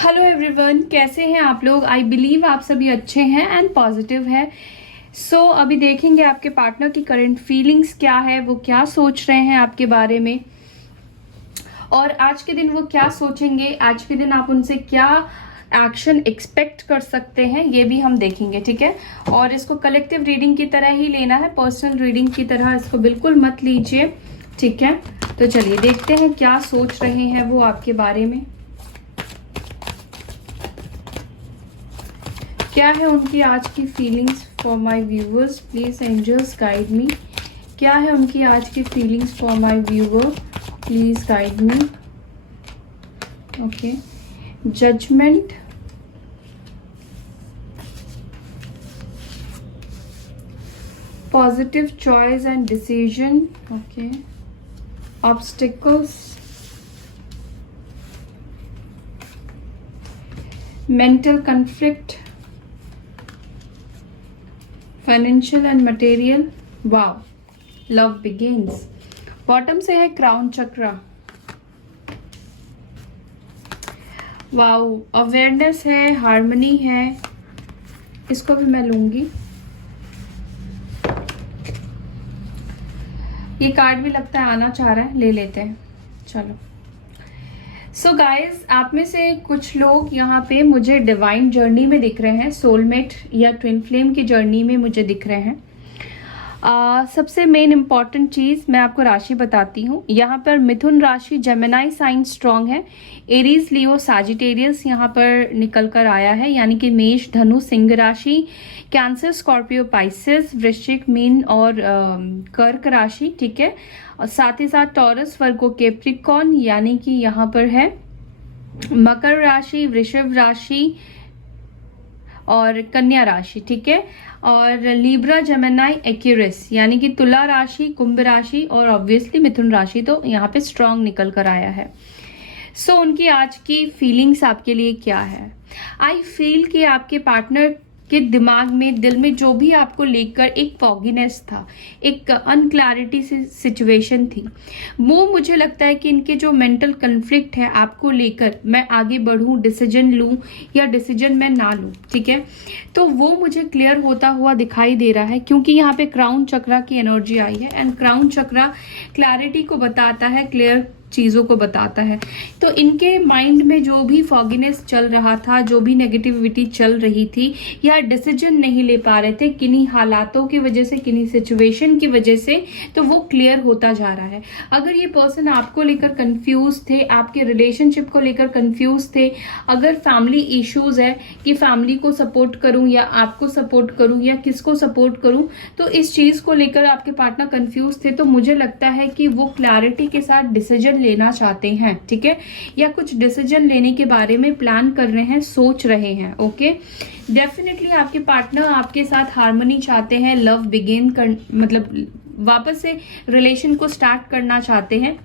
Hello everyone, कैसे हैं आप लोग। आई बिलीव आप सभी अच्छे हैं एंड पॉजिटिव है। अभी देखेंगे आपके पार्टनर की करंट फीलिंग्स क्या है, वो क्या सोच रहे हैं आपके बारे में, और आज के दिन वो क्या सोचेंगे, आज के दिन आप उनसे क्या एक्शन एक्सपेक्ट कर सकते हैं, ये भी हम देखेंगे। ठीक है, और इसको कलेक्टिव रीडिंग की तरह ही लेना है, पर्सनल रीडिंग की तरह इसको बिल्कुल मत लीजिए। ठीक है, तो चलिए देखते हैं क्या सोच रहे हैं वो आपके बारे में, क्या है उनकी आज की feelings for my viewers. Please angels guide me. क्या है उनकी आज की feelings for my viewer, please guide me. Okay, judgement, positive choice and decision, okay, obstacles, mental conflict, financial and material, wow, love begins. Bottom से है crown chakra, wow, awareness है, harmony है। इसको भी मैं लूंगी, ये कार्ड भी लगता है आना चाह रहा है, ले लेते हैं। चलो, सो गाइज, आप में से कुछ लोग यहाँ पे मुझे डिवाइन जर्नी में दिख रहे हैं, सोलमेट या ट्विन फ्लेम की जर्नी में मुझे दिख रहे हैं। सबसे मेन इंपॉर्टेंट चीज मैं आपको राशि बताती हूँ। यहाँ पर मिथुन राशि, जेमिनाई साइन स्ट्रांग है, एरीज, लियो, सैजिटेरियस यहाँ पर निकल कर आया है, यानी कि मेष, धनु, सिंह राशि, कैंसर, स्कॉर्पियो, पाइसेस, वृश्चिक, मीन और कर्क राशि। ठीक है, और साथ ही साथ टॉरस, वर्गो, कैप्रिकॉर्न, यानी कि यहाँ पर है मकर राशि, वृषभ राशि और कन्या राशि। ठीक है, और लिब्रा, जेमिनाई, एक्यूरिस, यानी कि तुला राशि, कुंभ राशि और ऑब्वियसली मिथुन राशि तो यहाँ पे स्ट्रांग निकल कर आया है। उनकी आज की फीलिंग्स आपके लिए क्या है। आई फील कि आपके पार्टनर के दिमाग में, दिल में जो भी आपको लेकर एक फॉगीनेस था, एक अनक्लैरिटी सिचुएशन थी, वो मुझे लगता है कि इनके जो मेंटल कन्फ्लिक्ट है आपको लेकर, मैं आगे बढ़ूं, डिसीजन लूं या डिसीजन मैं ना लूं। ठीक है, तो वो मुझे क्लियर होता हुआ दिखाई दे रहा है, क्योंकि यहाँ पे क्राउन चक्रा की एनर्जी आई है एंड क्राउन चक्रा क्लैरिटी को बताता है, क्लियर चीज़ों को बताता है। तो इनके माइंड में जो भी फॉगीनेस चल रहा था, जो भी नेगेटिविटी चल रही थी, या डिसीजन नहीं ले पा रहे थे किन्हीं हालातों की वजह से, किन्हीं सिचुएशन की वजह से, तो वो क्लियर होता जा रहा है। अगर ये पर्सन आपको लेकर कंफ्यूज थे, आपके रिलेशनशिप को लेकर कंफ्यूज थे, अगर फैमिली इश्यूज है कि फैमिली को सपोर्ट करूं या आपको सपोर्ट करूं या किसको सपोर्ट करूं, तो इस चीज को लेकर आपके पार्टनर कंफ्यूज थे, तो मुझे लगता है कि वो क्लैरिटी के साथ डिसीजन लेना चाहते हैं। ठीक है, या कुछ डिसीजन लेने के बारे में प्लान कर रहे हैं, सोच रहे हैं। ओके, डेफिनेटली आपके पार्टनर आपके साथ हार्मनी चाहते हैं, लव बिगिन कर, मतलब वापस से रिलेशन को स्टार्ट करना चाहते हैं।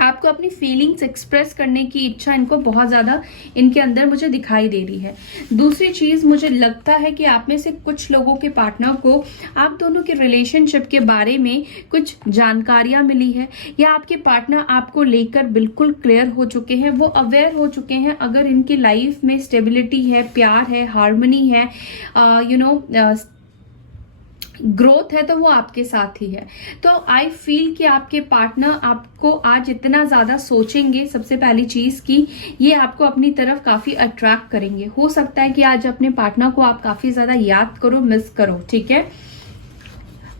आपको अपनी फीलिंग्स एक्सप्रेस करने की इच्छा इनको बहुत ज़्यादा इनके अंदर मुझे दिखाई दे रही है। दूसरी चीज़, मुझे लगता है कि आप में से कुछ लोगों के पार्टनर को आप दोनों के रिलेशनशिप के बारे में कुछ जानकारियां मिली है, या आपके पार्टनर आपको लेकर बिल्कुल क्लियर हो चुके हैं, वो अवेयर हो चुके हैं। अगर इनकी लाइफ में स्टेबिलिटी है, प्यार है, हार्मनी है, ग्रोथ है, तो वो आपके साथ ही है। तो आई फील कि आपके पार्टनर आपको आज इतना ज़्यादा सोचेंगे, सबसे पहली चीज़ कि ये आपको अपनी तरफ काफ़ी अट्रैक्ट करेंगे। हो सकता है कि आज अपने पार्टनर को आप काफ़ी ज़्यादा याद करो, मिस करो। ठीक है,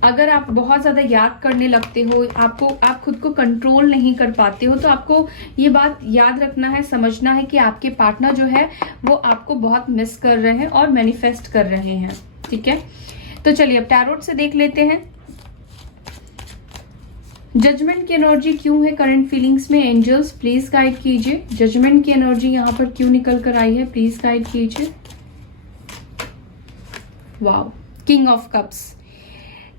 अगर आप बहुत ज़्यादा याद करने लगते हो, आप खुद को कंट्रोल नहीं कर पाते हो, तो आपको ये बात याद रखना है, समझना है कि आपके पार्टनर जो है वो आपको बहुत मिस कर रहे हैं और मैनिफेस्ट कर रहे हैं। ठीक है, तो चलिए अब टैरोट से देख लेते हैं जजमेंट की एनर्जी क्यों है करंट फीलिंग्स में। एंजल्स प्लीज गाइड कीजिए, जजमेंट की एनर्जी यहाँ पर क्यों निकल कर आई है, प्लीज गाइड कीजिए। Wow, king of cups,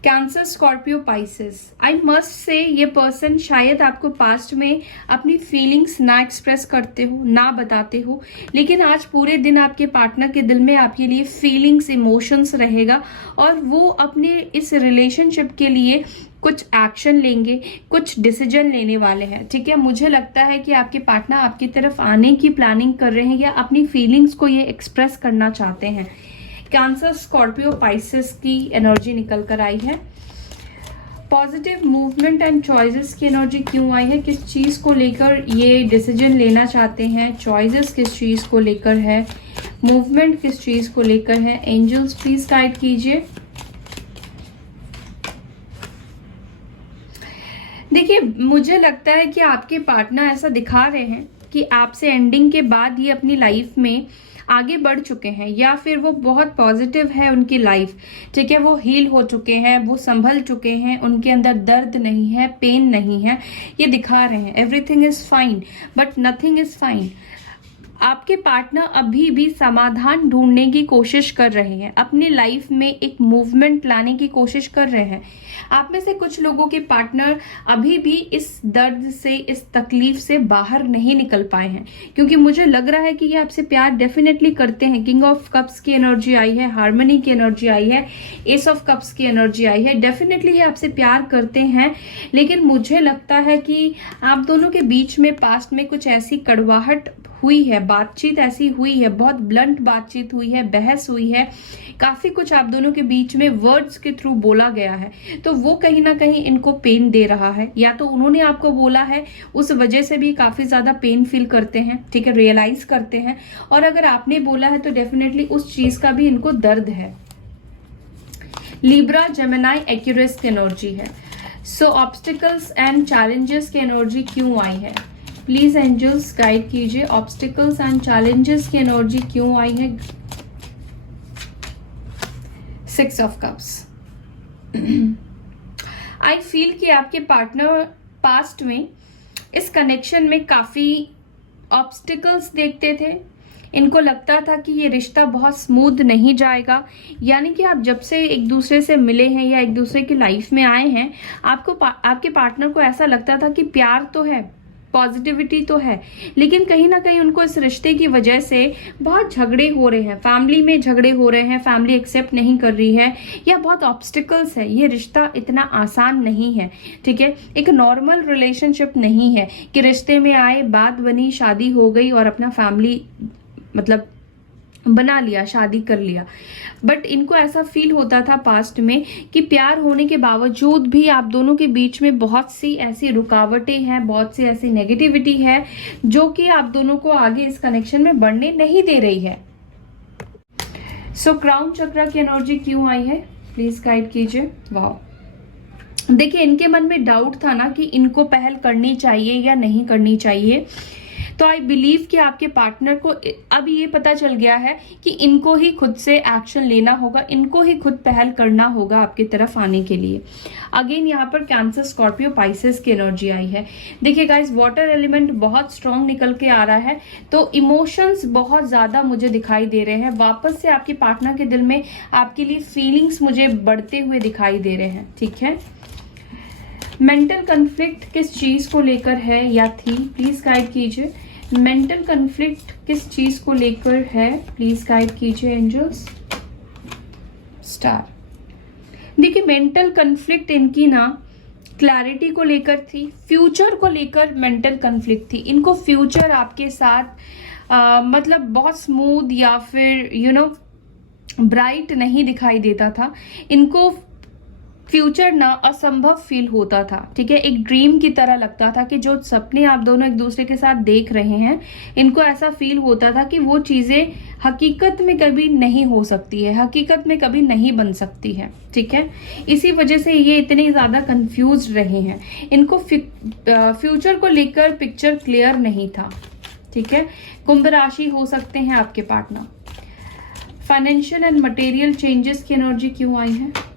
cancer, Scorpio, Pisces. I must say ये पर्सन शायद आपको पास्ट में अपनी फीलिंग्स ना एक्सप्रेस करते हो, ना बताते हो, लेकिन आज पूरे दिन आपके पार्टनर के दिल में आपके लिए फीलिंग्स, इमोशंस रहेगा, और वो अपने इस रिलेशनशिप के लिए कुछ एक्शन लेंगे, कुछ डिसीजन लेने वाले हैं, ठीक है। मुझे लगता है कि आपके पार्टनर आपकी तरफ आने की प्लानिंग कर रहे हैं या अपनी फीलिंग्स को ये एक्सप्रेस करना चाहते हैं। कैंसर, स्कॉर्पियो, पाइसेस की एनर्जी निकल कर आई है। पॉजिटिव मूवमेंट एंड चॉइसेस की एनर्जी क्यों आई है, किस चीज को लेकर ये डिसीजन लेना चाहते हैं, चॉइसेस किस चीज को लेकर है, मूवमेंट किस चीज को लेकर है। एंजल्स प्लीज गाइड कीजिए। देखिए, मुझे लगता है कि आपके पार्टनर ऐसा दिखा रहे हैं कि आपसे एंडिंग के बाद ये अपनी लाइफ में आगे बढ़ चुके हैं, या फिर वो बहुत पॉजिटिव है उनकी लाइफ, ठीक है। वो हील हो चुके हैं, वो संभल चुके हैं, उनके अंदर दर्द नहीं है, पेन नहीं है, ये दिखा रहे हैं। Everything is fine but nothing is fine. आपके पार्टनर अभी भी समाधान ढूंढने की कोशिश कर रहे हैं, अपनी लाइफ में एक मूवमेंट लाने की कोशिश कर रहे हैं। आप में से कुछ लोगों के पार्टनर अभी भी इस दर्द से, इस तकलीफ से बाहर नहीं निकल पाए हैं, क्योंकि मुझे लग रहा है कि ये आपसे प्यार डेफिनेटली करते हैं। किंग ऑफ कप्स की एनर्जी आई है, हार्मनी की एनर्जी आई है, एस ऑफ कप्स की एनर्जी आई है। डेफिनेटली ये आपसे प्यार करते हैं, लेकिन मुझे लगता है कि आप दोनों के बीच में पास्ट में कुछ ऐसी कड़वाहट हुई है, बातचीत ऐसी हुई है, बहुत ब्लंट बातचीत हुई है, बहस हुई है, काफी कुछ आप दोनों के बीच में वर्ड्स के थ्रू बोला गया है। तो वो कहीं ना कहीं इनको पेन दे रहा है, या तो उन्होंने आपको बोला है, उस वजह से भी काफी ज्यादा पेन फील करते हैं, ठीक है, रियलाइज करते हैं। और अगर आपने बोला है तो डेफिनेटली उस चीज का भी इनको दर्द है। लिब्रा, जेमिनी, एक्यूरियस की एनर्जी है। सो ऑब्स्टिकल्स एंड चैलेंजेस की एनर्जी क्यों आई है, प्लीज एंजल्स गाइड कीजिए। ऑब्स्टिकल्स एंड चैलेंजेस की एनर्जी क्यों आई है। 6 ऑफ कप्स। आई फील कि आपके पार्टनर पास्ट में इस कनेक्शन में काफी ऑब्स्टिकल्स देखते थे। इनको लगता था कि ये रिश्ता बहुत स्मूथ नहीं जाएगा, यानी कि आप जब से एक दूसरे से मिले हैं या एक दूसरे की लाइफ में आए हैं, आपके पार्टनर को ऐसा लगता था कि प्यार तो है, पॉजिटिविटी तो है, लेकिन कहीं ना कहीं उनको इस रिश्ते की वजह से बहुत झगड़े हो रहे हैं, फैमिली में झगड़े हो रहे हैं, फैमिली एक्सेप्ट नहीं कर रही है, या बहुत ऑब्स्टिकल्स है। ये रिश्ता इतना आसान नहीं है, ठीक है। एक नॉर्मल रिलेशनशिप नहीं है कि रिश्ते में आए, बात बनी, शादी हो गई और अपना फैमिली मतलब बना लिया, शादी कर लिया। बट इनको ऐसा फील होता था पास्ट में कि प्यार होने के बावजूद भी आप दोनों के बीच में बहुत सी ऐसी रुकावटें हैं, बहुत सी ऐसी नेगेटिविटी है जो कि आप दोनों को आगे इस कनेक्शन में बढ़ने नहीं दे रही है। सो क्राउन चक्रा की एनर्जी क्यों आई है, प्लीज गाइड कीजिए। वाह, देखिए, इनके मन में डाउट था ना कि इनको पहल करनी चाहिए या नहीं करनी चाहिए। तो आई बिलीव कि आपके पार्टनर को अब ये पता चल गया है कि इनको ही खुद से एक्शन लेना होगा, इनको ही खुद पहल करना होगा आपकी तरफ आने के लिए। अगेन यहाँ पर कैंसर, स्कॉर्पियो, पाइसेस की एनर्जी आई है। देखिए गाइस, वाटर एलिमेंट बहुत स्ट्रांग निकल के आ रहा है, तो इमोशंस बहुत ज्यादा मुझे दिखाई दे रहे हैं। वापस से आपके पार्टनर के दिल में आपके लिए फीलिंग्स मुझे बढ़ते हुए दिखाई दे रहे हैं, ठीक है। मेंटल कन्फ्लिक्ट किस चीज को लेकर है या थी, प्लीज गाइड कीजिए। मेंटल कन्फ्लिक्ट किस चीज को लेकर है, प्लीज गाइड कीजिए एंजल्स। स्टार। देखिए, मेंटल कन्फ्लिक्ट इनकी ना क्लैरिटी को लेकर थी, फ्यूचर को लेकर मेंटल कन्फ्लिक्ट थी। इनको फ्यूचर आपके साथ मतलब बहुत स्मूथ या फिर ब्राइट नहीं दिखाई देता था। इनको फ्यूचर ना असंभव फील होता था, ठीक है, एक ड्रीम की तरह लगता था कि जो सपने आप दोनों एक दूसरे के साथ देख रहे हैं, इनको ऐसा फील होता था कि वो चीजें हकीकत में कभी नहीं हो सकती है, हकीकत में कभी नहीं बन सकती है, ठीक है। इसी वजह से ये इतने ज्यादा कंफ्यूज रहे हैं। इनको फ्यूचर को लेकर पिक्चर क्लियर नहीं था, ठीक है। कुंभ राशि हो सकते हैं आपके partner. Financial and material changes की एनर्जी क्यों आई है।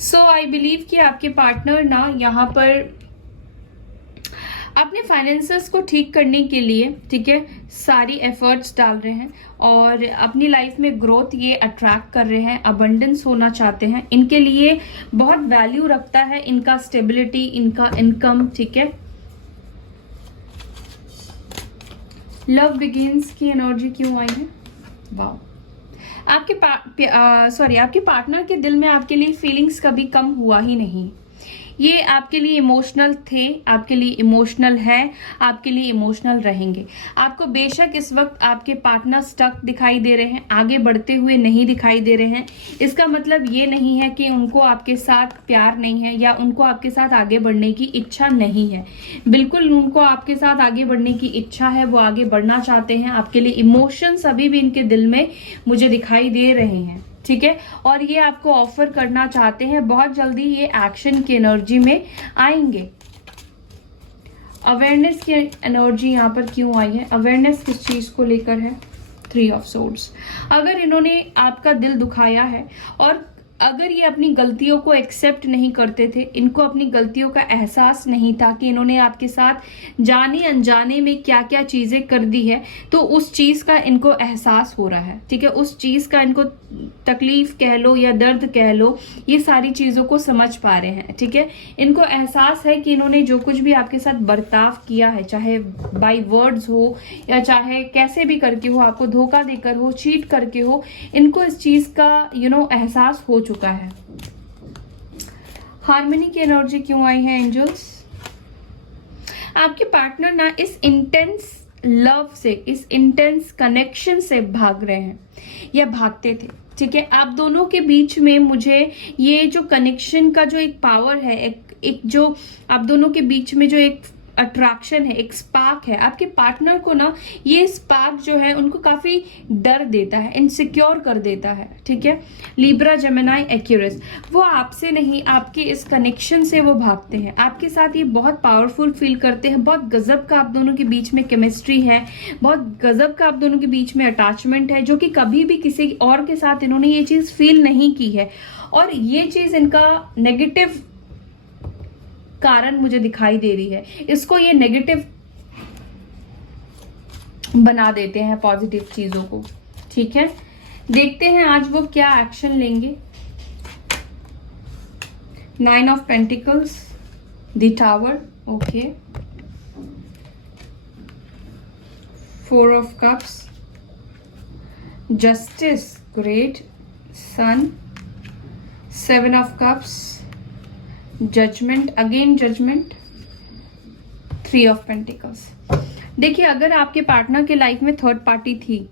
सो आई बिलीव कि आपके पार्टनर ना यहाँ पर अपने फाइनेंसेस को ठीक करने के लिए, ठीक है, सारी एफर्ट्स डाल रहे हैं और अपनी लाइफ में ग्रोथ ये अट्रैक्ट कर रहे हैं, अबंडेंस होना चाहते हैं। इनके लिए बहुत वैल्यू रखता है इनका स्टेबिलिटी, इनका इनकम, ठीक है। लव बिगिंस की एनर्जी क्यों आई है। वाह, आपके पार्टनर के दिल में आपके लिए फीलिंग्स कभी कम हुआ ही नहीं। ये आपके लिए इमोशनल थे, आपके लिए इमोशनल है, आपके लिए इमोशनल रहेंगे। आपको बेशक इस वक्त आपके पार्टनर स्टक दिखाई दे रहे हैं, आगे बढ़ते हुए नहीं दिखाई दे रहे हैं। इसका मतलब ये नहीं है कि उनको आपके साथ प्यार नहीं है या उनको आपके साथ आगे बढ़ने की इच्छा नहीं है। बिल्कुल उनको आपके साथ आगे बढ़ने की इच्छा है, वो आगे बढ़ना चाहते हैं। आपके लिए इमोशंस अभी भी इनके दिल में मुझे दिखाई दे रहे हैं, ठीक है। और ये आपको ऑफर करना चाहते हैं, बहुत जल्दी ये एक्शन की एनर्जी में आएंगे। अवेयरनेस की एनर्जी यहाँ पर क्यों आई है? अवेयरनेस किस चीज को लेकर है? 3 ऑफ सोर्ड्स। अगर इन्होंने आपका दिल दुखाया है और अगर ये अपनी गलतियों को एक्सेप्ट नहीं करते थे, इनको अपनी गलतियों का एहसास नहीं था कि इन्होंने आपके साथ जाने अनजाने में क्या क्या चीजें कर दी है, तो उस चीज का इनको एहसास हो रहा है, ठीक है। उस चीज का इनको तकलीफ कह लो या दर्द कह लो, ये सारी चीजों को समझ पा रहे हैं, ठीक है। इनको एहसास है कि इन्होंने जो कुछ भी आपके साथ बर्ताव किया है, चाहे बाय वर्ड्स हो या चाहे कैसे भी करके हो, आपको धोखा देकर हो, चीट करके हो, इनको इस चीज का एहसास हो चुका है। हार्मनी की एनर्जी क्यों आई है एंजल्स? आपके पार्टनर ना इस इंटेंस लव से, इस इंटेंस कनेक्शन से भाग रहे हैं या भागते थे, ठीक है। आप दोनों के बीच में मुझे ये जो कनेक्शन का जो एक पावर है, एक जो आप दोनों के बीच में जो एक अट्रैक्शन है, एक स्पार्क है, आपके पार्टनर को ना ये स्पार्क जो है उनको काफी डर देता है, इनसिक्योर कर देता है, ठीक है। लिब्रा, जेमिनी, एक्यूरियस, वो आपसे नहीं, आपके इस कनेक्शन से वो भागते हैं। आपके साथ ये बहुत पावरफुल फील करते हैं, बहुत गजब का आप दोनों के बीच में केमिस्ट्री है, बहुत गजब का आप दोनों के बीच में अटैचमेंट है, जो कि कभी भी किसी और के साथ इन्होंने ये चीज फील नहीं की है। और ये चीज इनका नेगेटिव कारण मुझे दिखाई दे रही है, इसको ये नेगेटिव बना देते हैं पॉजिटिव चीजों को, ठीक है। देखते हैं आज वो क्या एक्शन लेंगे। 9 of pentacles, the tower, okay. 4 of cups, justice, great, sun, 7 of cups, judgement, again judgement, 3 of pentacles. देखिए, अगर आपके पार्टनर के लाइफ में थर्ड पार्टी थी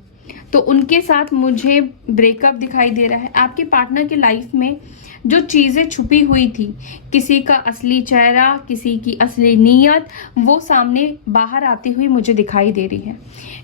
तो उनके साथ मुझे ब्रेकअप दिखाई दे रहा है। आपके पार्टनर के लाइफ में जो चीजें छुपी हुई थी, किसी का असली चेहरा, किसी की असली नीयत, वो सामने बाहर आती हुई मुझे दिखाई दे रही है,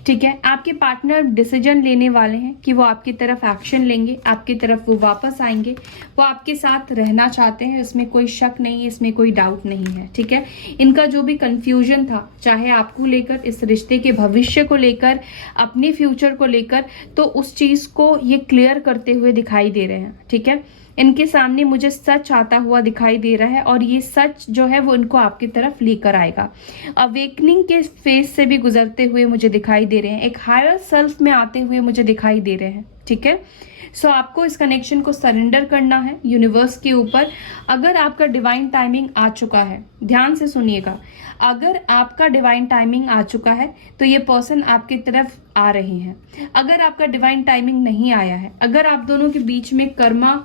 ठीक है। आपके पार्टनर डिसीजन लेने वाले हैं कि वो आपकी तरफ एक्शन लेंगे, आपकी तरफ वो वापस आएंगे, वो आपके साथ रहना चाहते हैं, इसमें कोई शक नहीं है, इसमें कोई डाउट नहीं है, ठीक है। इनका जो भी कंफ्यूजन था, चाहे आपको लेकर, इस रिश्ते के भविष्य को लेकर, अपने फ्यूचर को लेकर, तो उस चीज को ये क्लियर करते हुए दिखाई दे रहे हैं, ठीक है। इनके सामने मुझे सच आता हुआ दिखाई दे रहा है और ये सच जो है वो इनको आपकी तरफ लेकर आएगा। अवेकनिंग के फेज से भी गुजरते हुए मुझे दिखाई दे रहे हैं, एक हायर सेल्फ में आते हुए मुझे दिखाई दे रहे हैं, ठीक है। सो आपको इस कनेक्शन को सरेंडर करना है यूनिवर्स के ऊपर। अगर आपका डिवाइन टाइमिंग आ चुका है, ध्यान से सुनिएगा, अगर आपका डिवाइन टाइमिंग आ चुका है तो ये पर्सन आपकी तरफ आ रहे हैं। अगर आपका डिवाइन टाइमिंग नहीं आया है, अगर आप दोनों के बीच में कर्मा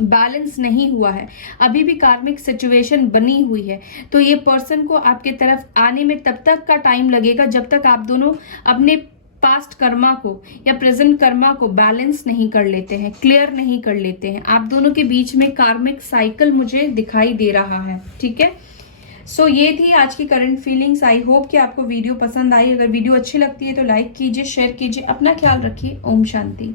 बैलेंस नहीं हुआ है, अभी भी कार्मिक सिचुएशन बनी हुई है, तो ये पर्सन को आपके तरफ आने में तब तक का टाइम लगेगा जब तक आप दोनों अपने पास्ट कर्मा को या प्रेजेंट कर्मा को बैलेंस नहीं कर लेते हैं, क्लियर नहीं कर लेते हैं। आप दोनों के बीच में कार्मिक साइकिल मुझे दिखाई दे रहा है, ठीक है। सो ये थी आज की करंट फीलिंग्स। आई होप कि आपको वीडियो पसंद आई। अगर वीडियो अच्छी लगती है तो लाइक कीजिए, शेयर कीजिए, अपना ख्याल रखिए। ओम शांति।